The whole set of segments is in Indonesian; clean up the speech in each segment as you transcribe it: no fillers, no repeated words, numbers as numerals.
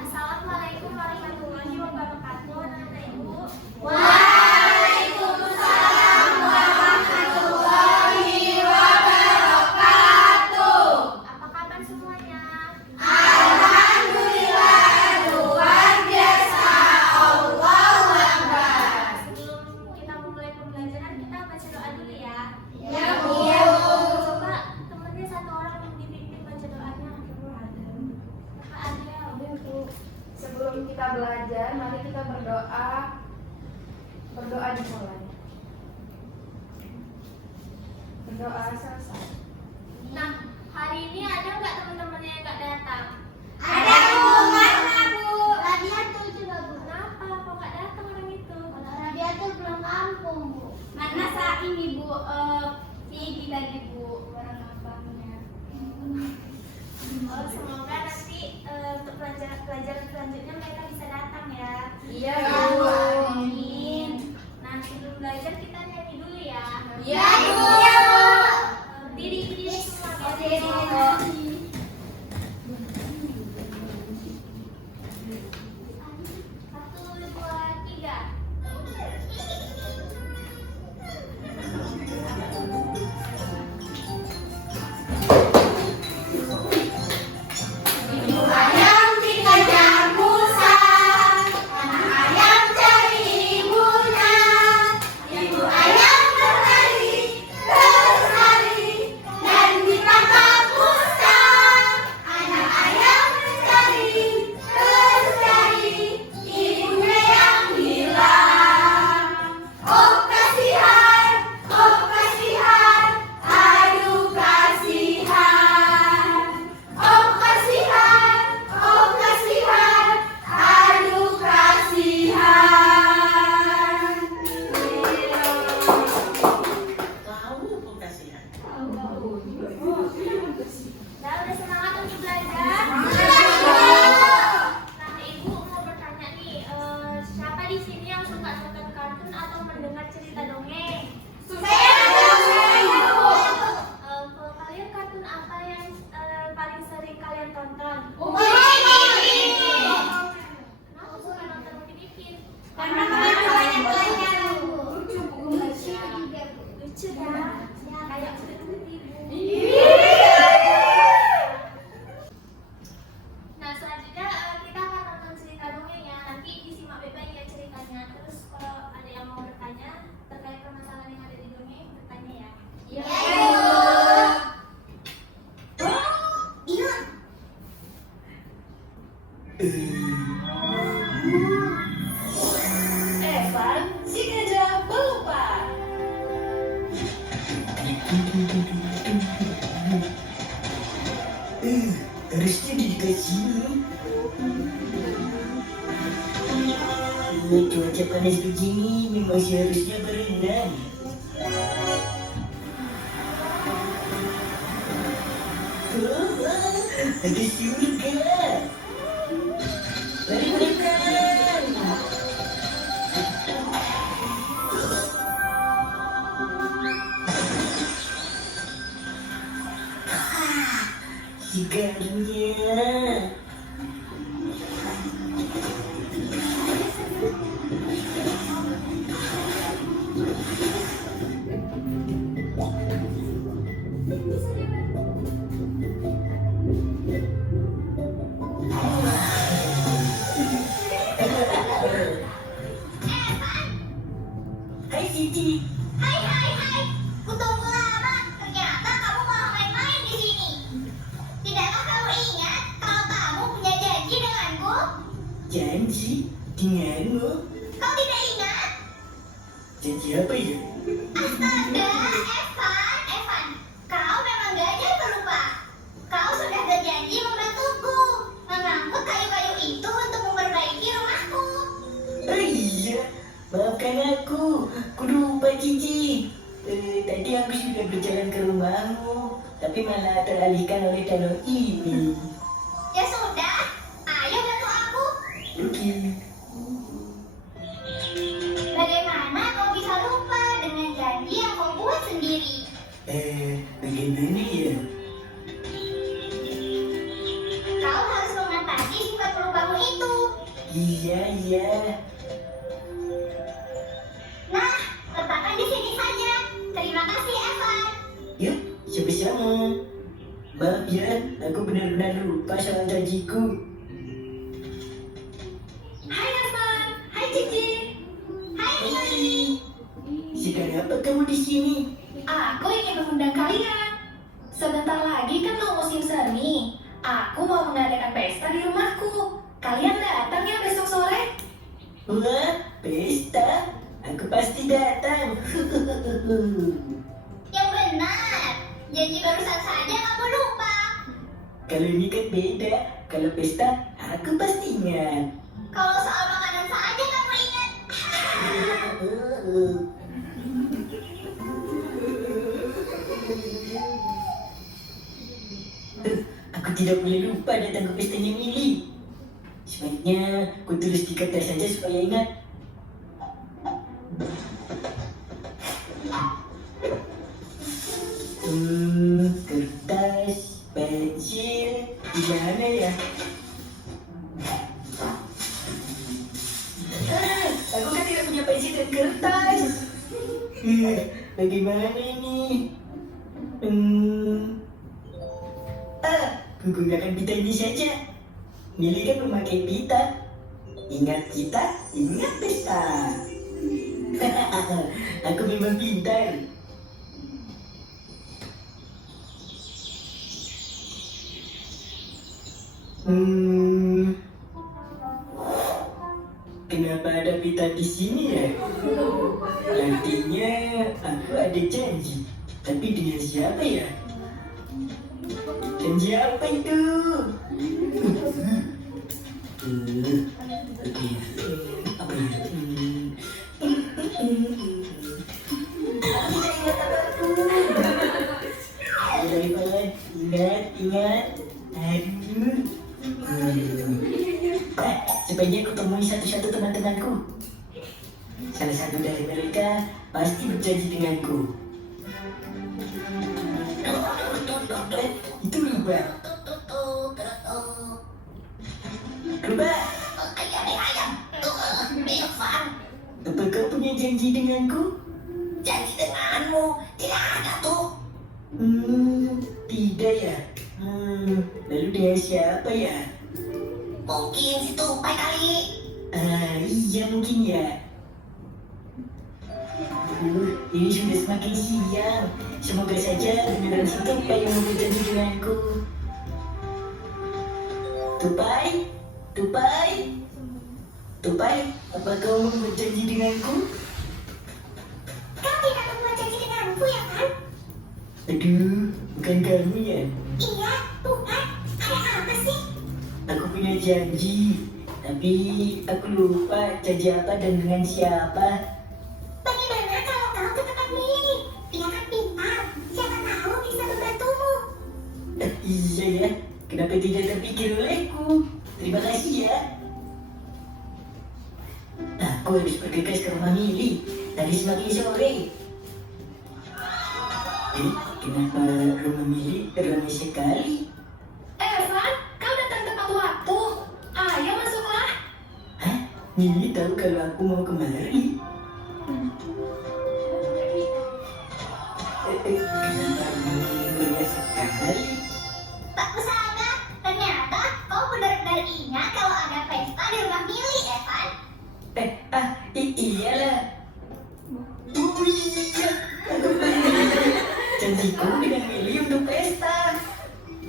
Assalamualaikum warahmatullahi wabarakatuh, anak-anak ibu. Waalaikumsalam warahmatullahi wabarakatuh. Apa kabar semuanya? Alhamdulillah, luar biasa. Allahu Akbar. Sebelum kita mulai pembelajaran, kita baca doa dulu ya. Ya, Bu. Coba temennya satu orang yang dipimpin baca doanya. Kak Adel. Sebelum kita belajar, mari kita berdoa. Berdoa dimulai. Berdoa selesai. Nah, hari ini ada nggak teman-temannya yang nggak datang? Ada Bu, mana Bu? Radiator juga Bu. Kenapa? Kok nggak datang orang itu? Radiator pulang kampung Bu. Mana saat ini Bu? Pigi tadi Bu, barang abangnya. Oh, semoga nanti untuk pelajaran selanjutnya mereka bisa datang ya. Iya, Ya, Bu. Amin. Nah, sebelum belajar kita nyanyi dulu ya. Ya, Bu. Diri semua. Diri. Satu, dua, tiga. Ibu ayam dikejar busa, anak ayam cari ibunya. Ibu ayam berlari, terus lari, dan ditangkap busa. Anak ayam mencari, terus cari, ibunya yang hilang. Oh kasihan, aduh kasihan. Oh kasihan, aduh kasihan. Tahu kok kasihan. Nah, udah semangat untuk belajar? Nah, Ibu mau bertanya nih, siapa di sini yang suka nonton kartun atau mendengar cerita dongeng? Kalau kalian kartun apa yang paling sering kalian tonton? Kenapa suka nonton Upin Ipin? Karena banyak pelajaran Bu. Lucu juga Bu. Lucu ya? Kayak kulit ibu. Nah, selanjutnya kita akan nonton cerita dongeng ya. Nanti disimak baik-baik ya ceritanya. Terus kalau ada yang mau bertanya terkait permasalahan yang ada di dongeng, bertanya ya. Iya. Evan, si gajah pelupa. Harusnya dikasih. Cuaca panas begini memang seharusnya berenang. Ada surga. Mari berenang. Segarnya. Hai Cici. Hai. Kutunggu lama. Ternyata kamu mau main-main di sini. Tidakkah kamu ingat kalau kamu punya janji denganku? Janji denganmu. Kau tidak ingat? Janji apa ya? Astaga, Evan, kau memang gajah pelupa. Kau sudah berjanji membantuku mengangkut kayu-kayu itu untuk memperbaiki rumahku. Oh iya, maafkan aku lupa Cici. Tadi aku sudah berjalan ke rumahmu, tapi malah teralihkan oleh danau ini. Ya sudah, ayo bantu aku. Oke. Bagaimana kau bisa lupa dengan janji yang kau buat sendiri? Bagaimana ya? Kau harus mengatasi sifat pelupamu itu. Iya. Nah, letakkan di sini saja. Terima kasih, Evan. Yuk, sama-sama. Maaf ya, aku benar-benar lupa soal janjiku. Hai Evan, hai Cici. Hai, Mili. Hai. Sedang apa kamu di sini? Aku ingin mengundang kalian. Sebentar lagi kan mau musim semi. Aku mau mengadakan pesta di rumahku. Kalian datang ya besok sore? Wah, pesta? Aku pasti datang. Yang benar. Janji barusan saja kamu lupa. Kalau ini kan beda. Kalau pesta, aku pasti ingat. Kalau soal makanan saja kamu ingat. Aku tidak boleh lupa datang ke pestanya Mili. Sebaiknya ku tulis di kertas saja supaya ingat. Kertas, pensil, di mana ya? Aku kan tidak punya pensil dan kertas. Bagaimana ini? Ku gunakan pita ini saja. Mili kan memakai pita. Ingat kita, ingat pesta. Aku memang pintar. Kenapa ada pita di sini ya? Artinya aku ada janji. Tapi dengan siapa ya? Janji apa itu? Oke, apa ya? Tidak ingat apa-apa. Ayo, Ivan, ingat. Aduh. Sebaiknya aku temui satu-satu teman-temanku. Salah satu dari mereka pasti berjanji denganku. Itu Rubah. Rubah, Ayam. Evan, apa kau punya janji denganku? janji denganmu tidak ada tuh. Tidak ya. Lalu dengan siapa ya? Mungkin si tupai kali. Iya mungkin ya. Ini sudah semakin siang. Semoga saja beneran si Tupai yang mau berjanji denganku. Tupai, apa kau mau berjanji denganku? Kau tidak membuat janji denganku ya kan? Aduh, bukan kamu ya? Iya, bukan. Ada apa sih? Aku punya janji, tapi aku lupa janji apa dan dengan siapa. Bagaimana kalau kau ke tempat Mili? Dia kan pintar. Siapa tahu bisa membantumu. Iya ya, kenapa tidak terpikir olehku? Terima kasih ya. Aku harus bergegas ke rumah Mili. Tadi semakin sore. Kenapa rumah Mili ramai sekali? Evan, kau datang tepat waktu. Ayo masuklah. Hah? Mili tahu kalau aku mau kemari? Kenapa Mili mulia sekali? Tak kusangka, ternyata kau benar-benar ingat kalau ada pesta di rumah Mili, Evan. Iyalah. Iya. Janjiku dengan Mili untuk pesta.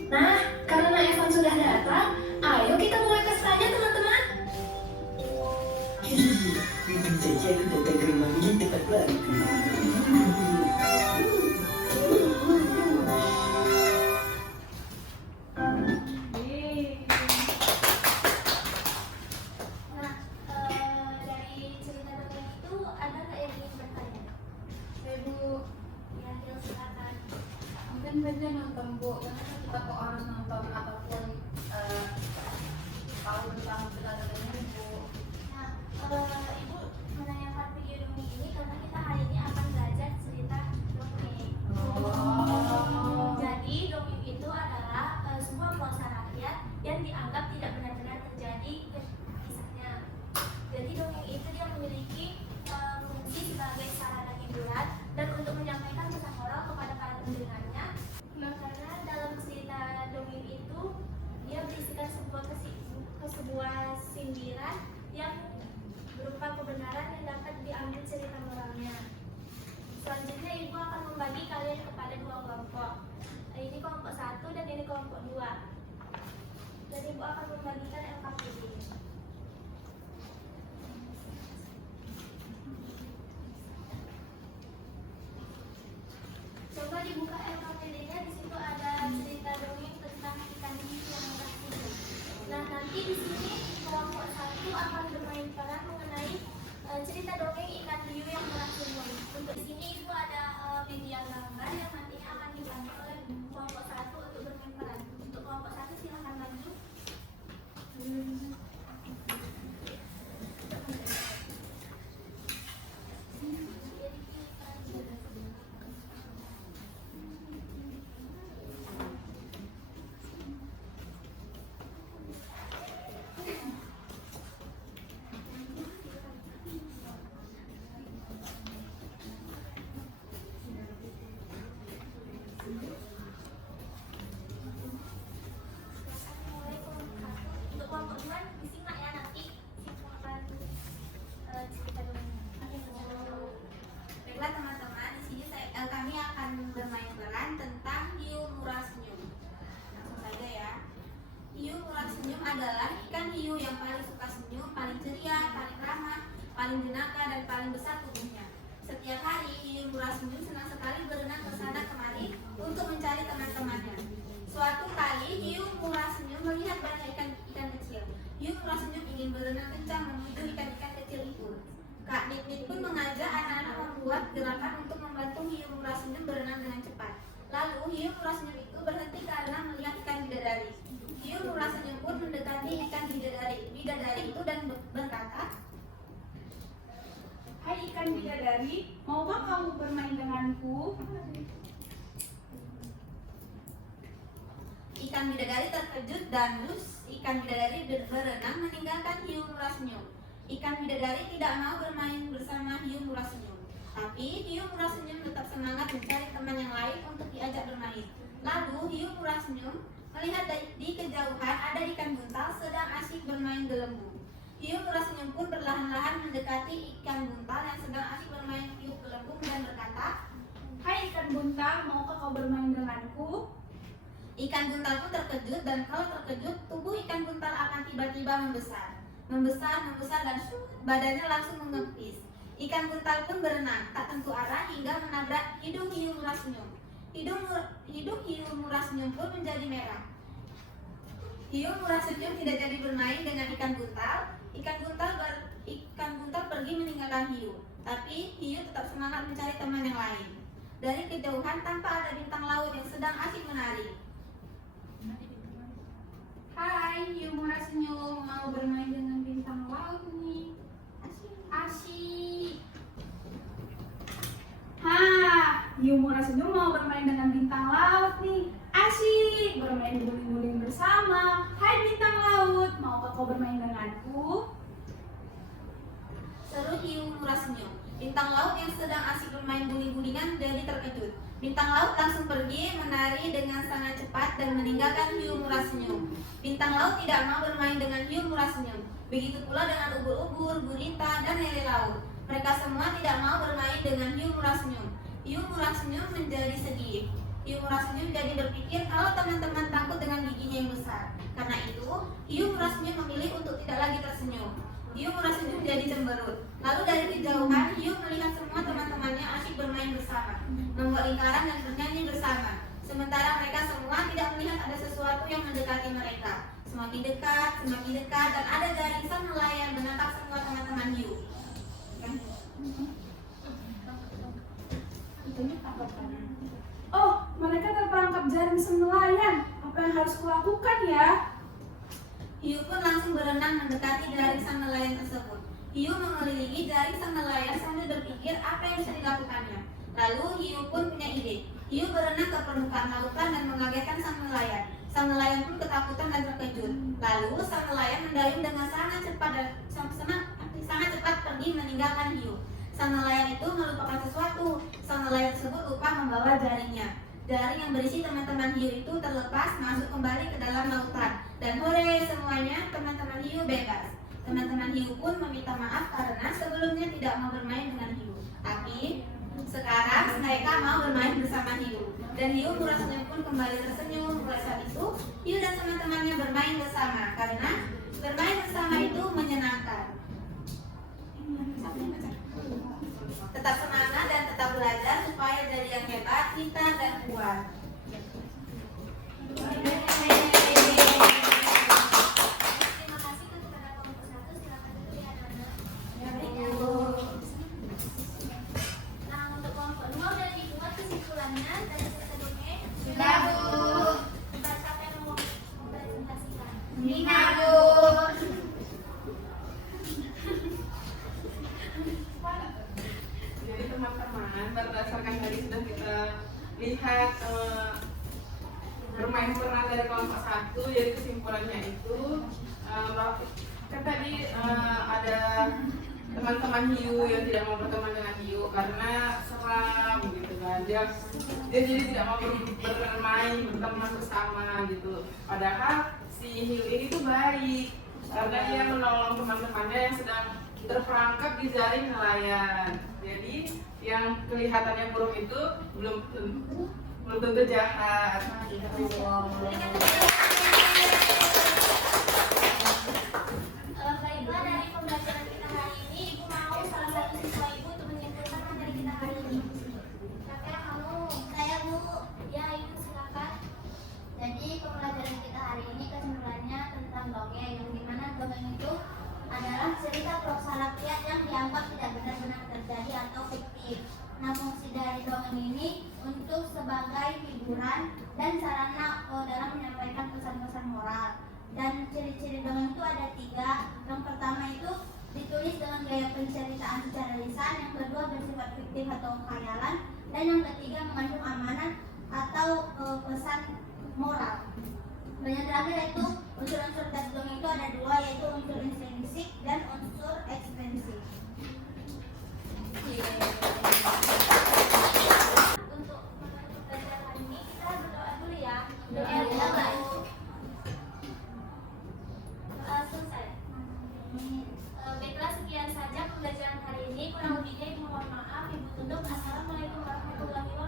Nah, karena Evan sudah datang, ayo kita mulai pestanya teman-teman. Untung saja aku datang ke rumah Mili tepat waktu. Nah, dari cerita dongeng itu ada nggak yang ingin bertanya? Ibu, Ya, silakan. mungkin saja nonton Bu, karena kan kita kok orang nonton ataupun tahu tentang cerita-ceritanya Bu. berisikan sebuah sindiran yang berupa kebenaran yang dapat diambil cerita moralnya. Selanjutnya ibu akan membagi kalian kepada dua kelompok. Ini kelompok 1 dan ini kelompok 2. Dan ibu akan membagikan LKPD. Coba dibuka LKPD-nya, di situ ada cerita dongeng tentang ikan hiu yang merah hiu. Nah, nanti di sini kelompok 1 akan bermain peran mengenai cerita dongeng ikan hiu yang merah hiu. Untuk di sini ibu ada video gambar yang nantinya akan dibantu oleh kelompok 1 untuk bermain peran. Untuk kelompok 1 silakan maju. Untuk kelompok 2 disimak ya, nanti silakan cerita dongengnya. Baiklah teman-teman, di sini kami akan bermain peran tentang hiu murah senyum. Langsung saja ya. Hiu murah senyum adalah ikan hiu yang paling suka senyum, paling ceria, paling ramah, paling jenaka, dan paling besar tubuhnya. Setiap hari hiu murah senyum senang sekali berenang ke sana kemari untuk mencari teman-temannya. Suatu kali hiu murah senyum melihat banyak ikan kecil. Hiu murah senyum ingin berenang kencang menuju ikan-ikan kecil itu. Kak Nit pun mengajak anak-anak membuat gerakan untuk membantu hiu murah senyum berenang dengan cepat. Lalu hiu murah senyum itu berhenti karena melihat ikan bidadari. Hiu murah senyum pun mendekati ikan bidadari itu dan berkata, Hai ikan bidadari, maukah kamu bermain denganku? ikan bidadari terkejut dan ikan bidadari berenang meninggalkan hiu murah senyum. Ikan bidadari tidak mau bermain bersama hiu murah senyum. Tapi hiu murah senyum tetap semangat mencari teman yang lain untuk diajak bermain. Lalu hiu murah senyum melihat di kejauhan ada ikan buntal sedang asyik bermain gelembung. Hiu murah senyum pun perlahan-lahan mendekati ikan buntal yang sedang asyik bermain tiup gelembung dan berkata, Hai ikan buntal, maukah kau bermain denganku? ikan buntal pun terkejut dan kalau terkejut tubuh ikan buntal akan tiba-tiba membesar dan badannya langsung mengepis. Ikan buntal pun berenang tak tentu arah hingga menabrak hidung hiu murah senyum. Hidung hiu murah senyum pun menjadi merah. Hiu murah senyum tidak jadi bermain dengan ikan buntal. Ikan buntal pergi meninggalkan hiu. Tapi hiu tetap semangat mencari teman yang lain. Dari kejauhan tampak ada bintang laut yang sedang asyik menari. Hai hiu murah senyum, mau bermain dengan bintang laut nih. Asyik. Hiu murah senyum mau bermain dengan bintang laut nih. Asyik, bermain guling-guling bersama. Hai bintang laut, maukah kau bermain denganku? Seru hiu murah senyum. Bintang laut yang sedang asyik bermain guling-gulingan jadi terkejut. Bintang laut langsung pergi menari dengan sangat cepat dan meninggalkan hiu murah senyum. Bintang laut tidak mau bermain dengan hiu murah senyum. Begitu pula dengan ubur-ubur, gurita, dan lele laut. Mereka semua tidak mau bermain dengan hiu murah senyum. Hiu murah senyum menjadi sedih. Hiu murah senyum jadi berpikir kalau teman-teman takut dengan giginya yang besar. Karena itu, hiu murah senyum memilih untuk tidak lagi tersenyum. Hiu murah senyum jadi cemberut. Lalu dari kejauhan, hiu melihat semua teman-temannya asyik bermain bersama, membuat lingkaran dan bernyanyi bersama. Sementara mereka semua tidak melihat ada sesuatu yang mendekati mereka. Semakin dekat, dan ada garisan nelayan menangkap semua teman-teman hiu. Oh, mereka terperangkap jaring sang nelayan. Apa yang harus kulakukan ya? Hiu pun langsung berenang mendekati jaring sang nelayan tersebut. Hiu mengelilingi jaring sang nelayan sambil berpikir apa yang bisa dilakukannya. Lalu hiu pun punya ide. Hiu berenang ke permukaan lautan dan mengagetkan sang nelayan. Sang nelayan pun ketakutan dan terkejut. Lalu sang nelayan mendayung dengan sangat cepat pergi meninggalkan hiu. Sang nelayan itu melupakan sesuatu. Sang nelayan tersebut lupa membawa jaringnya. Jaring yang berisi teman-teman hiu itu terlepas masuk kembali ke dalam lautan. Dan hore semuanya, teman-teman hiu bebas. Teman-teman hiu pun meminta maaf karena sebelumnya tidak mau bermain dengan hiu. Tapi sekarang mereka mau bermain bersama hiu. Dan hiu murah senyum pun kembali tersenyum. Mulai saat itu, hiu dan teman-temannya bermain bersama karena bermain bersama itu menyenangkan. Tetap semangat dan tetap belajar supaya jadi yang hebat, pintar, dan kuat. Terima kasih kepada kelompok 1. Silakan duduk ya anak-anak. Nah, untuk kelompok 2 sudah dibuat kesimpulannya dari cerita dongeng. Sudah, Bu. Coba siapa yang mau mempresentasikan? Nina, Bu. Jadi teman-teman, berdasarkan tadi sudah kita lihat bermain peran dari kelompok 1, jadi kesimpulannya itu kan tadi ada teman-teman hiu yang tidak mau berteman dengan hiu karena seram gitu kan, dia jadi tidak mau bermain berteman bersama gitu. Padahal si hiu ini tuh baik karena dia menolong teman-temannya yang sedang terperangkap di jaring nelayan. Jadi yang kelihatannya buruk itu belum tentu jahat. Baiklah, dari pembelajaran kita hari ini, Ibu mau salah satu siswa Ibu untuk menyimpulkan materi kita hari ini. Siapa yang mau? Saya Bu. Ya, Ibu silakan. Jadi pembelajaran kita hari ini kesimpulannya tentang dongeng, yang dimana dongeng itu adalah cerita proses rakyat yang dianggap tidak benar-benar terjadi atau fiktif. Nah, fungsi dari dongeng ini untuk sebagai hiburan dan sarana dalam menyampaikan pesan-pesan moral. Dan ciri-ciri dongeng itu ada 3. Yang pertama itu ditulis dengan gaya penceritaan secara lisan, yang kedua bersifat fiktif atau khayalan, dan yang ketiga mengandung amanat atau pesan moral. Dan yang terakhir itu unsur-unsur dari dongeng itu ada 2, yaitu unsur intrinsik dan unsur ekstrinsik. Untuk menutup pelajaran hari ini, kita berdoa dulu ya. Doa Doa dulu. dulu. Selesai. Baiklah, sekian saja pembelajaran hari ini. Kurang lebihnya Ibu mohon maaf. Ibu tutup. Assalamualaikum warahmatullahi wabarakatuh.